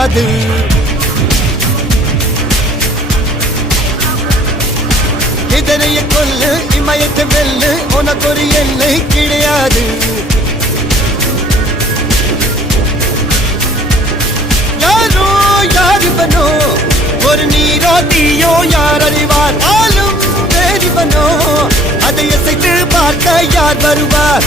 கிடையாது. இதனைய கொல்லு இமயத்தை வெல்லு உனக்கு ஒரு எல்லை கிடையாது. யாரோ யாரிவனோ ஒரு நீரோ தீயோ யார் அறிவார். ஆளும் வேறிவனோ அதை அசைத்து பார்க்க யார் வருவார்.